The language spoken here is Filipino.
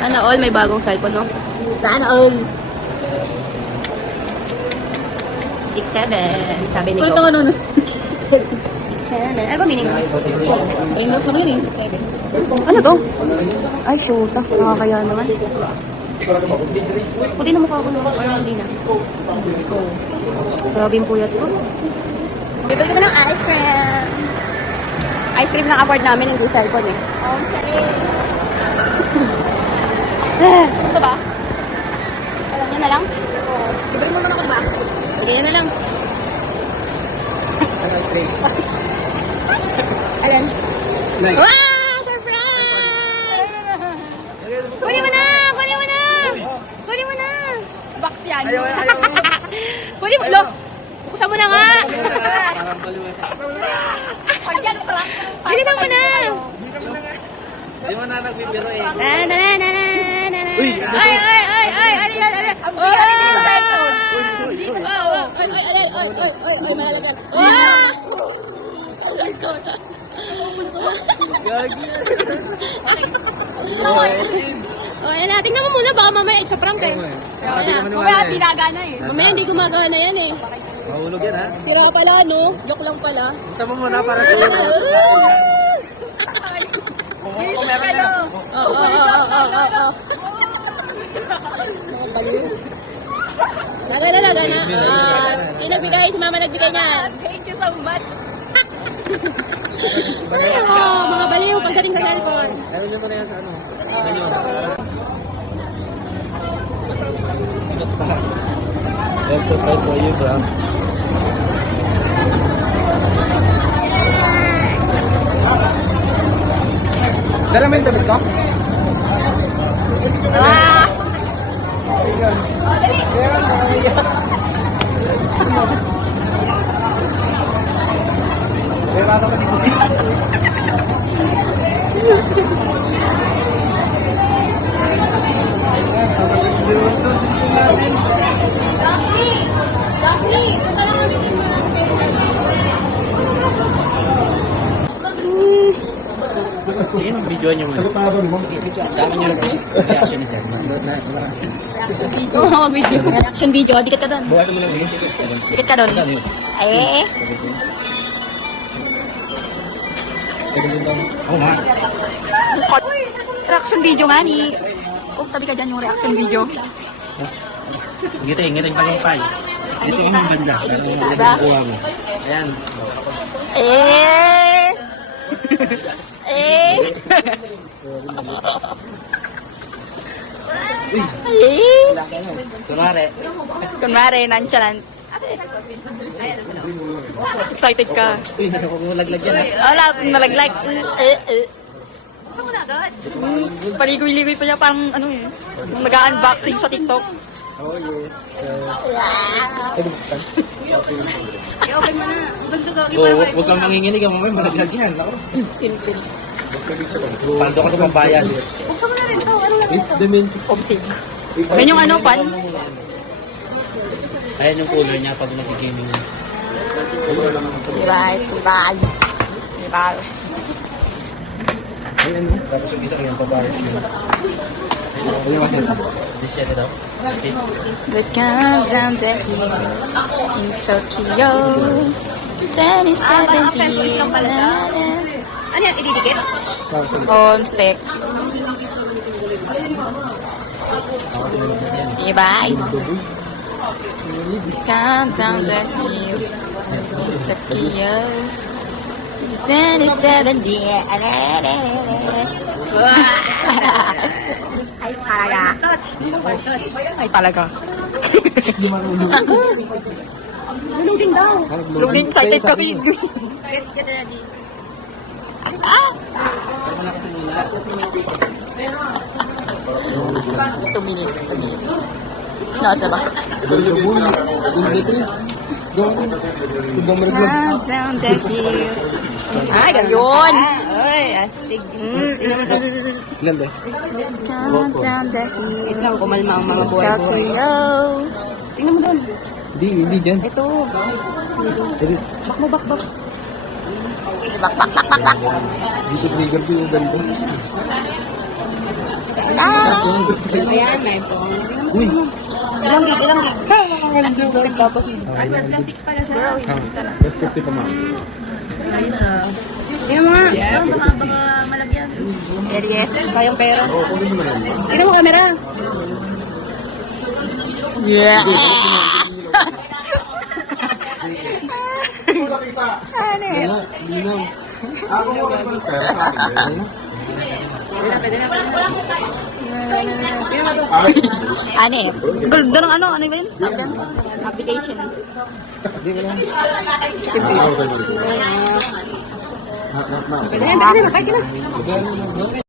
Sana all may bagong cellphone, no? Sana all. 6'7", sabi ni Go. Ano? 6'7". Ano ba meaning? Ayun daw kami rin. 6'7". Ano to? Ay, shoot. Nakakaya naman. Puti na mukha ko naman. Parang hindi na. Grabe yung puyat ko. Bibili ko ng ice cream. Ice cream lang afford namin, hindi cellphone eh. Oh, sorry. Ito ba? Alam niya na lang? Oo. Libre mo naman ako ba? Sige na lang. Ano ice cream? Ayan. Nice. Wow! Surprise! Kunin mo na! Kunin mo na! Kunin mo na! Box yan. Ayaw. Kunin mo! Lo! Buksan mo na nga! Parang baliwasa. Pagyan ko lang. Bilisan mo na! Di mo na nagbibiro eh. Uy! Ay! Ano yan? Ano yan? Ang biyahe ng cellphone. Ay, malalagan. Gagi. Ayan na, tingnan mo muna, baka mamaya i-prank eh. Mamaya tinagana eh. Mamaya hindi gumagana yan eh. Mahulog yan ha. Sira pala, no? Joke lang pala. Sama mo na para sa Kung meron na. Oo. Nagana. Pinagbigay, si mama nagbigay niyan. Thank you so much. Mga baliw, pagdating sa cellphone. Ayaw niyo mo na yan sa ano. That's surprise for you, bro. Dala mo yung tabit ko? Yan ang video niyo mo. Sa amin yung reaction ni Sir. Oo, mag-video. Reaction video, dikit ka doon. Buhay mo lang yun. Dikit ka doon. Eh. Oo nga. Reaction video nga ni. Tabi ka dyan yung reaction video. Ngiting tagumpay. Dito kami ang ganda. Diba? Kuha mo. Ayan. Kunwari, nonchalant. Excited ka. Uy, nakakulaglag yan ha. Wala, nalaglag. Gusto mo na agad? Paligoy-ligoy pa niya parang ano eh. Nung nag-unboxing sa TikTok. Oh yes. Okay, open mo na. Gusto ko. Huwag kang manginginig ang mamay, malaglag yan. Ako. Pando ka ito pambayad. Buksan mo na rin ito. Ano na rin It's the main Homesick. Yan yung ano, pan. Ayan yung color niya pag nag-gaming niya. Right. Ayan mo. Tapos yung isa yung pabayas niya. Ano yung masita? This shit ito? The countdown to here in Tokyo 2017. Ano yan? Ididikit? Homesick. Diba? Countdown to here in Tokyo 2017. Ay, talaga. Ay, talaga. Loading daw. Luging excited kasi. Get ready. Two minutes. Nasa ba? Countdown the hill. Ay, ganyan. Ay, astig. Ilan ba? Countdown the hill. Wait lang, kumalma ang mga buhay-buhay. Tokyo. Tingnan mo doon. Hindi dyan. Ito. Bak mo, bak. Bak. Dito trigger ko yung ganito. Ayan, may phone. Uy! Ilang gig, ilang gig. Tapos, That's 50 pa ma'am. tingnan mo nga. Yes. Sayang pera. Oo, kung gusto mo rin. Tingnan mo camera. Yeah. Ano eh? Linaw. Ako mo rin pala pera sa akin. Pwede na. Ano eh? Gold ng ano? Ano ba yun? Application. Hindi ko lang. Pwede na, pwede na. Kahit na.